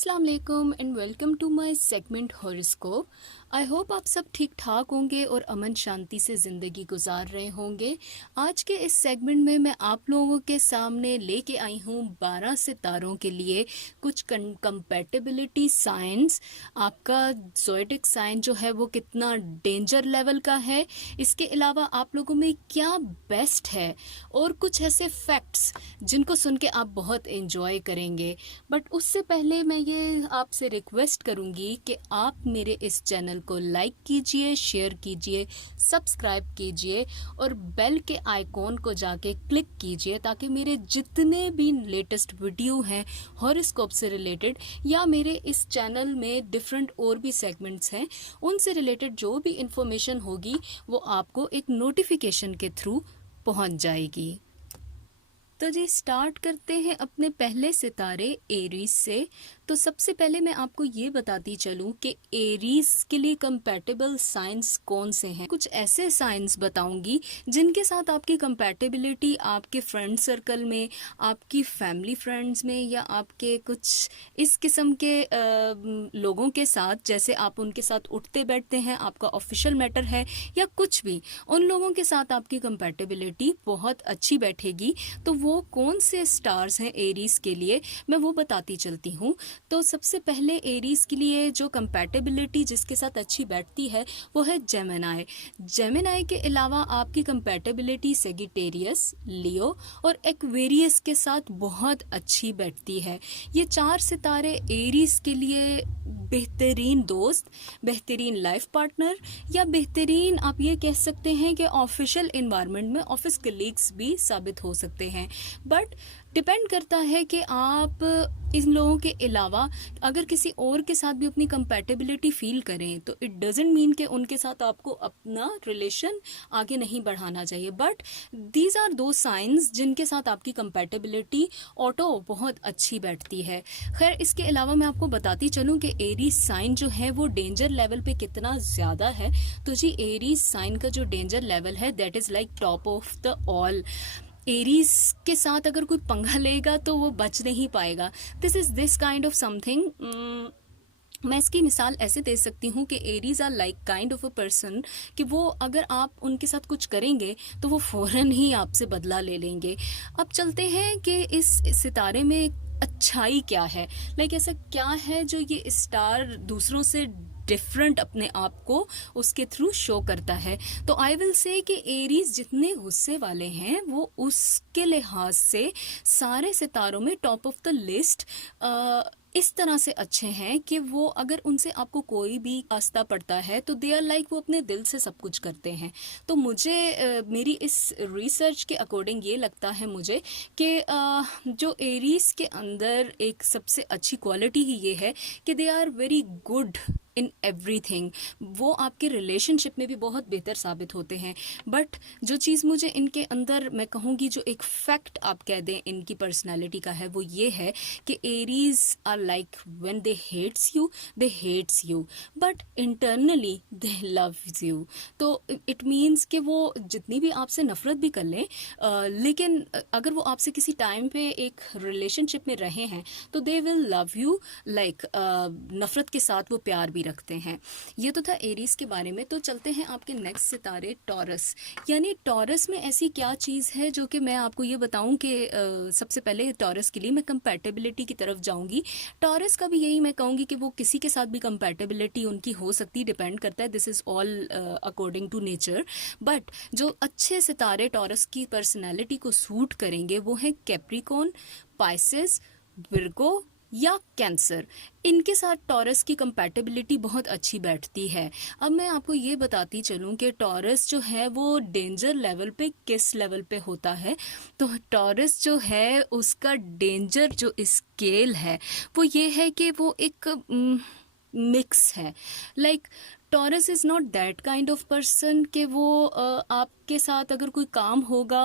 अस्सलाम वालेकुम and welcome to my segment horoscope. I hope आप सब ठीक ठाक होंगे और अमन शांति से ज़िंदगी गुजार रहे होंगे। आज के इस सेगमेंट में मैं आप लोगों के सामने लेके आई हूँ 12 सितारों के लिए कुछ कंपैटिबिलिटी साइंस। आपका ज़ोडिक साइन जो है वो कितना डेंजर लेवल का है, इसके अलावा आप लोगों में क्या बेस्ट है और कुछ ऐसे फैक्ट्स जिनको सुन के आप बहुत एंजॉय करेंगे। बट उससे पहले मैं ये आपसे रिक्वेस्ट करूंगी कि आप मेरे इस चैनल को लाइक कीजिए, शेयर कीजिए, सब्सक्राइब कीजिए और बेल के आइकॉन को जाके क्लिक कीजिए ताकि मेरे जितने भी लेटेस्ट वीडियो हैं हॉरोस्कोप से रिलेटेड या मेरे इस चैनल में डिफरेंट और भी सेगमेंट्स हैं उनसे रिलेटेड जो भी इंफॉर्मेशन होगी वो आपको एक नोटिफिकेशन के थ्रू पहुंच जाएगी। तो जी स्टार्ट करते हैं अपने पहले सितारे एरीज से। तो सबसे पहले मैं आपको ये बताती चलूं कि एरीज के लिए कंपैटिबल साइंस कौन से हैं। कुछ ऐसे साइंस बताऊंगी जिनके साथ आपकी कंपैटिबिलिटी आपके फ्रेंड सर्कल में, आपकी फैमिली फ्रेंड्स में या आपके कुछ इस किस्म के लोगों के साथ, जैसे आप उनके साथ उठते बैठते हैं, आपका ऑफिशियल मैटर है या कुछ भी, उन लोगों के साथ आपकी कंपैटिबिलिटी बहुत अच्छी बैठेगी। तो वो कौन से स्टार्स हैं एरीज के लिए मैं वो बताती चलती हूँ। तो सबसे पहले एरीज के लिए जो कंपैटिबिलिटी जिसके साथ अच्छी बैठती है वो है जेमिनाई। जेमिनाई के अलावा आपकी कंपैटिबिलिटी सेजिटेरियस, लियो और एक्वेरियस के साथ बहुत अच्छी बैठती है। ये 4 सितारे एरीज के लिए बेहतरीन दोस्त, बेहतरीन लाइफ पार्टनर या बेहतरीन आप ये कह सकते हैं कि ऑफिशियल एनवायरनमेंट में ऑफिस कलीग्स भी साबित हो सकते हैं। बट डिपेंड करता है कि आप इन लोगों के अलावा अगर किसी और के साथ भी अपनी कंपैटिबिलिटी फील करें तो इट डजेंट मीन कि उनके साथ आपको अपना रिलेशन आगे नहीं बढ़ाना चाहिए। बट दीज आर दो साइंस जिनके साथ आपकी कंपैटिबिलिटी ऑटो बहुत अच्छी बैठती है। खैर इसके अलावा मैं आपको बताती चलूं कि एरीज साइन जो है वो डेंजर लेवल पे कितना ज़्यादा है। तो जी एरीज साइन का जो डेंजर लेवल है that is like top of the all. Aries के साथ अगर कोई पंगा लेगा तो वो बच नहीं पाएगा। This kind of something. मैं इसकी मिसाल ऐसे दे सकती हूँ कि Aries are like kind of a person कि वो अगर आप उनके साथ कुछ करेंगे तो वो फौरन ही आपसे बदला ले लेंगे। अब चलते हैं कि इस सितारे में अच्छाई क्या है, लाइक ऐसा क्या है जो ये स्टार दूसरों से डिफरेंट अपने आप को उसके थ्रू शो करता है। तो आई विल से कि एरीज जितने गुस्से वाले हैं वो उसके लिहाज से सारे सितारों में टॉप ऑफ द लिस्ट इस तरह से अच्छे हैं कि वो अगर उनसे आपको कोई भी रास्ता पड़ता है तो दे आर लाइक वो अपने दिल से सब कुछ करते हैं। तो मुझे मेरी इस रिसर्च के अकॉर्डिंग ये लगता है मुझे कि जो एरीज के अंदर एक सबसे अच्छी क्वालिटी ही ये है कि they are very good in everything. वो आपके रिलेशनशिप में भी बहुत बेहतर साबित होते हैं। बट जो चीज़ मुझे इनके अंदर मैं कहूँगी जो एक फैक्ट आप कह दें इनकी पर्सनालिटी का है वो ये है कि Aries are like when they hates you but internally they loves you. तो इट मीन्स कि वो जितनी भी आपसे नफरत भी कर लें लेकिन अगर वो आपसे किसी टाइम पे एक रिलेशनशिप में रहे हैं तो they will love you like नफरत के साथ वो प्यार भी रखते हैं। ये तो था एरीज के बारे में। तो चलते हैं आपके नेक्स्ट सितारे टॉरस। यानी टॉरस में ऐसी क्या चीज़ है जो कि मैं आपको ये बताऊं कि सबसे पहले टॉरस के लिए मैं कंपैटिबिलिटी की तरफ जाऊंगी। टॉरस का भी यही मैं कहूँगी कि वो किसी के साथ भी कंपैटिबिलिटी उनकी हो सकती, डिपेंड करता है, this is all according to nature. But जो अच्छे सितारे टॉरस की पर्सनैलिटी को सूट करेंगे वो हैं कैप्रिकॉर्न, पाइसेस, विर्गो या कैंसर। इनके साथ टॉरस की कंपैटिबिलिटी बहुत अच्छी बैठती है। अब मैं आपको ये बताती चलूँ कि टॉरस जो है वो डेंजर लेवल पे किस लेवल पे होता है। तो टॉरस जो है उसका डेंजर जो स्केल है वो ये है कि वो एक मिक्स है। Like taurus is not that kind of person कि वो आप आपके साथ अगर कोई काम होगा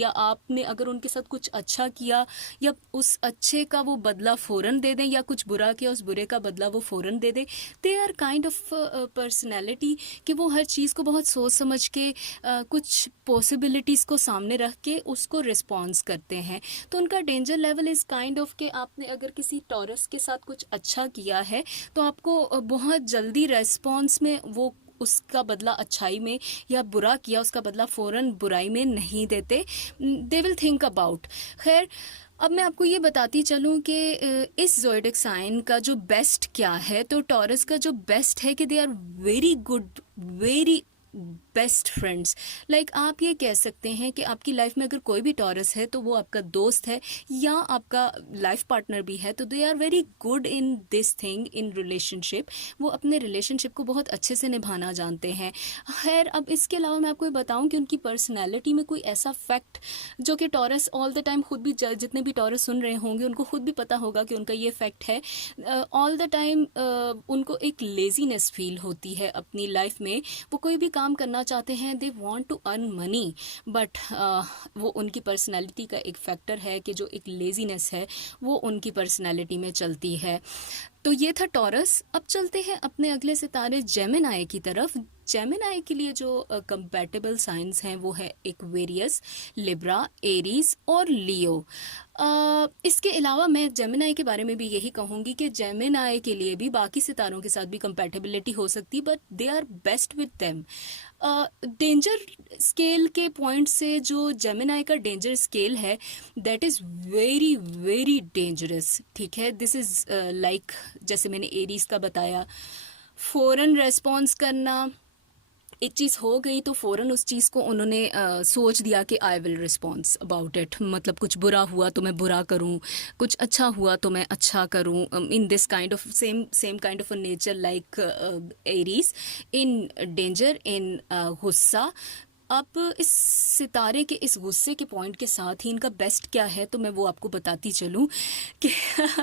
या आपने अगर उनके साथ कुछ अच्छा किया या उस अच्छे का वो बदला फ़ौरन दे दें, या कुछ बुरा किया उस बुरे का बदला वो फ़ौरन दे दें। They are kind of personality कि वो हर चीज़ को बहुत सोच समझ के कुछ पॉसिबिलिटीज़ को सामने रख के उसको रिस्पॉन्स करते हैं। तो उनका danger level is kind of कि आपने अगर किसी टॉरस के साथ कुछ अच्छा किया है तो आपको बहुत जल्दी रेस्पॉन्स में वो उसका बदला अच्छाई में, या बुरा किया उसका बदला फ़ौरन बुराई में नहीं देते। They will think about. खैर, अब मैं आपको ये बताती चलूँ कि इस ज़ोडिएक साइन का जो बेस्ट क्या है, तो टॉरस का जो बेस्ट है कि they are very good, very best friends. Like आप ये कह सकते हैं कि आपकी लाइफ में अगर कोई भी टॉरस है तो वो आपका दोस्त है या आपका लाइफ पार्टनर भी है, तो they are very good in this thing in relationship. वो अपने रिलेशनशिप को बहुत अच्छे से निभाना जानते हैं। खैर, अब इसके अलावा मैं आपको ये बताऊं कि उनकी पर्सनैलिटी में कोई ऐसा फैक्ट जो कि टॉरस ऑल द टाइम खुद भी, जितने भी टॉरस सुन रहे होंगे उनको खुद भी पता होगा कि उनका ये फैक्ट है। ऑल द टाइम उनको एक लेजीनेस फील होती है अपनी लाइफ में। वो कोई भी काम करना चाहते हैं, they want to earn money, but वो उनकी पर्सनैलिटी का एक फैक्टर है कि जो एक लेजीनेस है वो उनकी पर्सनैलिटी में चलती है। तो ये था टॉरस। अब चलते हैं अपने अगले सितारे जेमिनाई की तरफ। जेमिनाई के लिए जो कंपैटिबल साइंस हैं वो है एक्वेरियस, लिब्रा, एरीज और लियो। इसके अलावा मैं जेमिनाई के बारे में भी यही कहूँगी कि जेमिनाई के लिए भी बाकी सितारों के साथ भी कंपैटिबिलिटी हो सकती, but they are best with them. Danger scale के पॉइंट से जो जेमिनाई का डेंजर स्केल है, that is very very dangerous. ठीक है, दिस इज़ लाइक जैसे मैंने एरीज का बताया, फ़ौरन रेस्पॉन्स करना। एक चीज़ हो गई तो फ़ौरन उस चीज़ को उन्होंने सोच दिया कि I will response about it. मतलब कुछ बुरा हुआ तो मैं बुरा करूं, कुछ अच्छा हुआ तो मैं अच्छा करूं। In this kind of same kind of a nature like Aries. In danger, in गुस्सा। अब इस सितारे के इस गुस्से के पॉइंट के साथ ही इनका बेस्ट क्या है तो मैं वो आपको बताती चलूं कि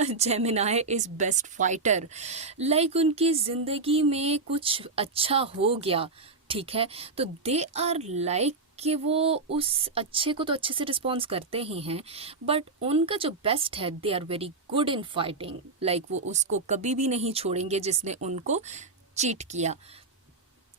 Gemini is best fighter. Like उनकी ज़िंदगी में कुछ अच्छा हो गया, ठीक है, तो दे आर लाइक कि वो उस अच्छे को तो अच्छे से रिस्पॉन्स करते ही हैं, बट उनका जो बेस्ट है, they are very good in fighting. Like वो उसको कभी भी नहीं छोड़ेंगे जिसने उनको चीट किया।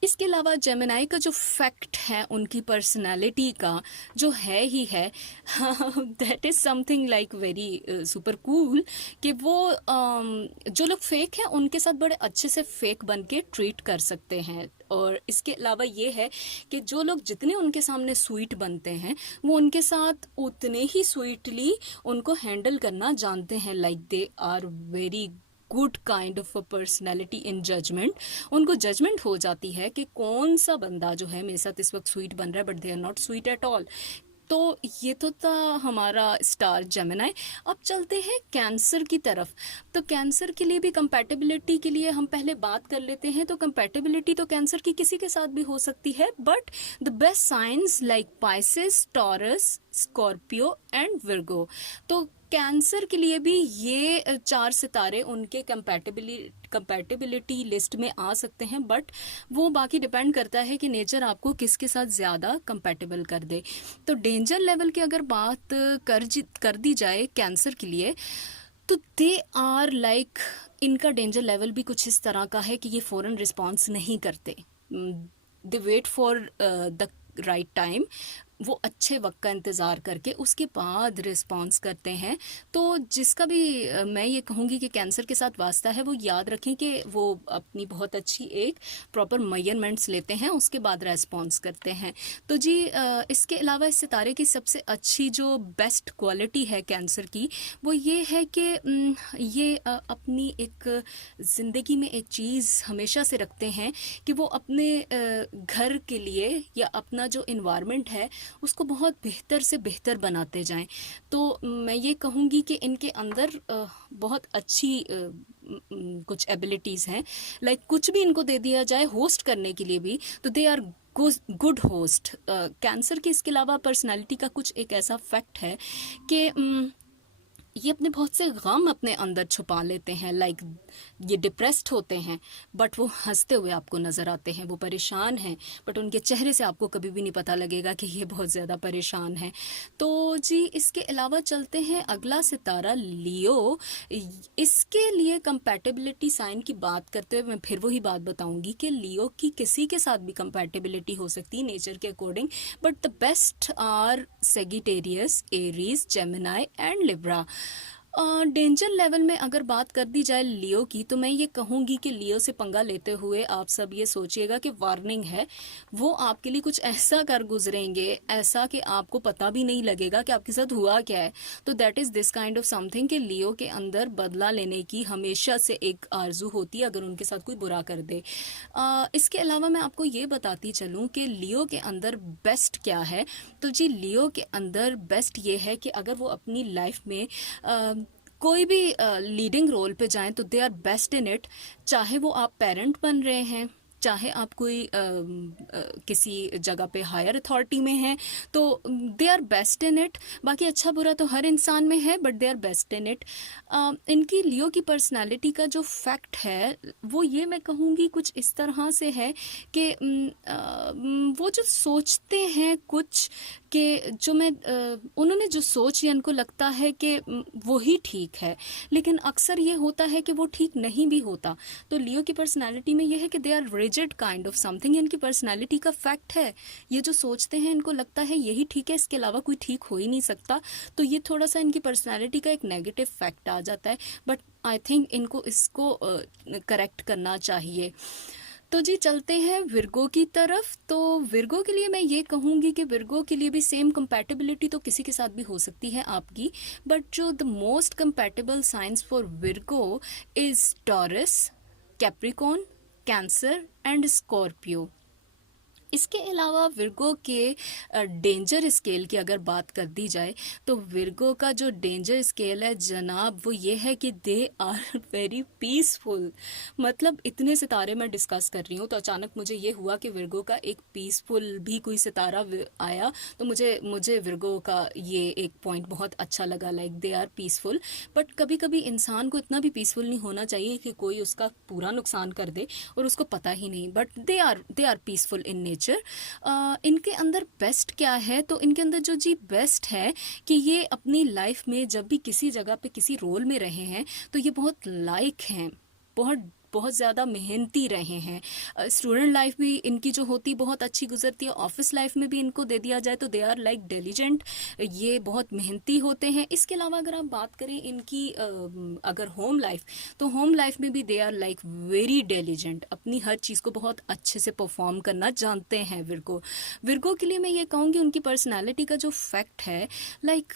इसके अलावा जेमिनाई का जो फैक्ट है उनकी पर्सनालिटी का, जो है ही है, that is something like very super cool कि वो जो लोग फेक हैं उनके साथ बड़े अच्छे से फेक बन के ट्रीट कर सकते हैं। और इसके अलावा ये है कि जो लोग जितने उनके सामने स्वीट बनते हैं वो उनके साथ उतने ही स्वीटली उनको हैंडल करना जानते हैं। Like they are very good kind of a personality in judgement. उनको जजमेंट हो जाती है कि कौन सा बंदा जो है मेरे साथ इस वक्त स्वीट बन रहा है, but they are not sweet at all. तो ये तो था हमारा स्टार जेमिनाई। अब चलते हैं कैंसर की तरफ। तो कैंसर के लिए भी कंपैटिबिलिटी के लिए हम पहले बात कर लेते हैं। तो कंपैटिबिलिटी तो कैंसर की किसी के साथ भी हो सकती है, but the best science like Pisces, taurus, Scorpio and Virgo. तो कैंसर के लिए भी ये 4 सितारे उनके कंपैटिबिलिटी लिस्ट में आ सकते हैं, बट वो बाकी डिपेंड करता है कि नेचर आपको किसके साथ ज़्यादा कंपैटिबल कर दे। तो डेंजर लेवल की अगर बात कर दी जाए कैंसर के लिए, तो दे आर लाइक, इनका डेंजर लेवल भी कुछ इस तरह का है कि ये फ़ौरन रिस्पॉन्स नहीं करते। They wait for the right time. वो अच्छे वक्त का इंतज़ार करके उसके बाद रिस्पॉन्स करते हैं। तो जिसका भी मैं ये कहूँगी कि कैंसर के साथ वास्ता है, वो याद रखें कि वो अपनी बहुत अच्छी एक प्रॉपर मेजरमेंट्स लेते हैं, उसके बाद रेस्पॉन्स करते हैं। तो जी इसके अलावा इस सितारे की सबसे अच्छी जो बेस्ट क्वालिटी है कैंसर की, वो ये है कि ये अपनी एक ज़िंदगी में एक चीज़ हमेशा से रखते हैं कि वो अपने घर के लिए या अपना जो इन्वायरमेंट है उसको बहुत बेहतर से बेहतर बनाते जाएं। तो मैं ये कहूँगी कि इनके अंदर बहुत अच्छी कुछ एबिलिटीज़ हैं। लाइक कुछ भी इनको दे दिया जाए होस्ट करने के लिए भी, तो they are good host. Cancer की इसके अलावा पर्सनालिटी का कुछ एक ऐसा फैक्ट है कि ये अपने बहुत से गम अपने अंदर छुपा लेते हैं, लाइक ये डिप्रेस्ड होते हैं बट वो हंसते हुए आपको नज़र आते हैं। वो परेशान हैं बट उनके चेहरे से आपको कभी भी नहीं पता लगेगा कि ये बहुत ज़्यादा परेशान हैं। तो जी इसके अलावा चलते हैं अगला सितारा लियो। इसके लिए कंपैटिबिलिटी साइन की बात करते हुए मैं फिर वही बात बताऊंगी कि लियो की किसी के साथ भी कंपैटिबिलिटी हो सकती है नेचर के according, but the best are Sagittarius, Aries, Gemini and Libra. Danger level में अगर बात कर दी जाए लियो की, तो मैं ये कहूँगी कि लियो से पंगा लेते हुए आप सब ये सोचिएगा कि वार्निंग है, वो आपके लिए कुछ ऐसा कर गुजरेंगे, ऐसा कि आपको पता भी नहीं लगेगा कि आपके साथ हुआ क्या है। तो that is this kind of something कि लियो के अंदर बदला लेने की हमेशा से एक आरजू होती है अगर उनके साथ कोई बुरा कर दे। इसके अलावा मैं आपको ये बताती चलूँ कि लियो के अंदर बेस्ट क्या है। तो जी लियो के अंदर बेस्ट ये है कि अगर वो अपनी लाइफ में कोई भी लीडिंग रोल पे जाएं तो they are best in it. चाहे वो आप पेरेंट बन रहे हैं, चाहे आप कोई किसी जगह पे हायर अथॉरिटी में हैं, तो they are best in it. बाकी अच्छा बुरा तो हर इंसान में है but they are best in it. इनकी लियो की पर्सनालिटी का जो फैक्ट है वो ये मैं कहूँगी कुछ इस तरह से है कि वो जो सोचते हैं कुछ कि जो मैं उन्होंने जो सोच लिया उनको लगता है कि वो ही ठीक है, लेकिन अक्सर ये होता है कि वो ठीक नहीं भी होता। तो लियो की पर्सनालिटी में ये है कि they are rigid kind of something. इनकी पर्सनालिटी का फैक्ट है, ये जो सोचते हैं इनको लगता है यही ठीक है, इसके अलावा कोई ठीक हो ही नहीं सकता। तो ये थोड़ा सा इनकी पर्सनालिटी का एक नेगेटिव फैक्ट आ जाता है, बट आई थिंक इनको इसको करेक्ट करना चाहिए। तो जी चलते हैं विर्गो की तरफ। तो विर्गो के लिए मैं ये कहूँगी कि विर्गो के लिए भी सेम कंपैटिबिलिटी तो किसी के साथ भी हो सकती है आपकी, बट जो the most compatible science for Virgo is taurus, Capricorn, cancer and Scorpio. इसके अलावा विर्गो के डेंजर स्केल की अगर बात कर दी जाए तो विर्गो का जो डेंजर स्केल है जनाब वो ये है कि दे आर वेरी पीसफुल। मतलब इतने सितारे मैं डिस्कस कर रही हूँ तो अचानक मुझे ये हुआ कि विर्गो का एक पीसफुल भी कोई सितारा आया, तो मुझे विर्गो का ये एक पॉइंट बहुत अच्छा लगा, like they are peaceful. But कभी कभी इंसान को इतना भी पीसफुल नहीं होना चाहिए कि कोई उसका पूरा नुकसान कर दे और उसको पता ही नहीं, but they are peaceful in nature. इनके अंदर बेस्ट क्या है, तो इनके अंदर जो जी बेस्ट है कि ये अपनी लाइफ में जब भी किसी जगह पे किसी रोल में रहे हैं तो ये बहुत लाइक हैं, बहुत बहुत ज़्यादा मेहनती रहे हैं। स्टूडेंट लाइफ भी इनकी जो होती बहुत अच्छी गुजरती है, ऑफिस लाइफ में भी इनको दे दिया जाए तो दे आर लाइक डिलीजेंट, ये बहुत मेहनती होते हैं। इसके अलावा अगर आप बात करें इनकी अगर होम लाइफ, तो होम लाइफ में भी they are like very diligent, अपनी हर चीज़ को बहुत अच्छे से परफॉर्म करना जानते हैं विर्गो के लिए मैं ये कहूँगी उनकी पर्सनैलिटी का जो फैक्ट है, लाइक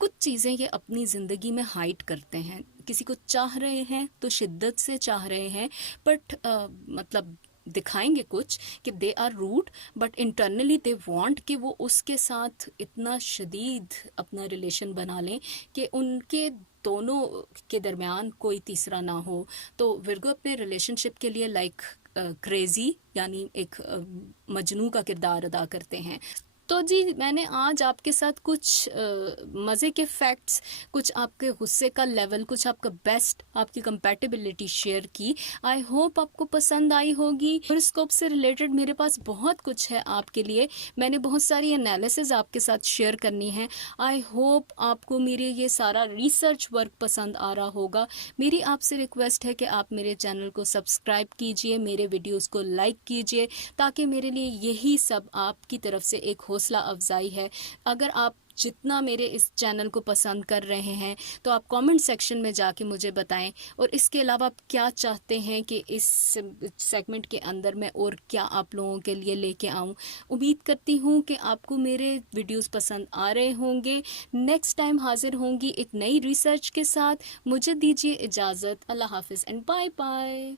कुछ चीज़ें ये अपनी ज़िंदगी में हाइड करते हैं। किसी को चाह रहे हैं तो शिद्दत से चाह रहे हैं, बट मतलब दिखाएंगे कुछ कि they are rude, but internally they want कि वो उसके साथ इतना शदीद अपना रिलेशन बना लें कि उनके दोनों के दरमियान कोई तीसरा ना हो। तो विर्गो अपने रिलेशनशिप के लिए लाइक क्रेजी यानी एक मजनू का किरदार अदा करते हैं। तो जी मैंने आज आपके साथ कुछ मज़े के फैक्ट्स, कुछ आपके गुस्से का लेवल, कुछ आपका बेस्ट, आपकी कंपैटिबिलिटी शेयर की। आई होप आपको पसंद आई होगी। हॉरोस्कोप से रिलेटेड मेरे पास बहुत कुछ है आपके लिए, मैंने बहुत सारी एनालिसिस आपके साथ शेयर करनी है। आई होप आपको मेरे ये सारा रिसर्च वर्क पसंद आ रहा होगा। मेरी आपसे रिक्वेस्ट है कि आप मेरे चैनल को सब्सक्राइब कीजिए, मेरे वीडियोज़ को लाइक कीजिए, ताकि मेरे लिए यही सब आपकी तरफ से एक हौसला अफजाई है। अगर आप जितना मेरे इस चैनल को पसंद कर रहे हैं तो आप कमेंट सेक्शन में जाके मुझे बताएं, और इसके अलावा आप क्या चाहते हैं कि इस सेगमेंट के अंदर मैं और क्या आप लोगों के लिए लेके आऊं। उम्मीद करती हूं कि आपको मेरे वीडियोस पसंद आ रहे होंगे। नेक्स्ट टाइम हाजिर होंगी एक नई रिसर्च के साथ। मुझे दीजिए इजाज़त। अल्लाह हाफिज़ एंड बाय बाय।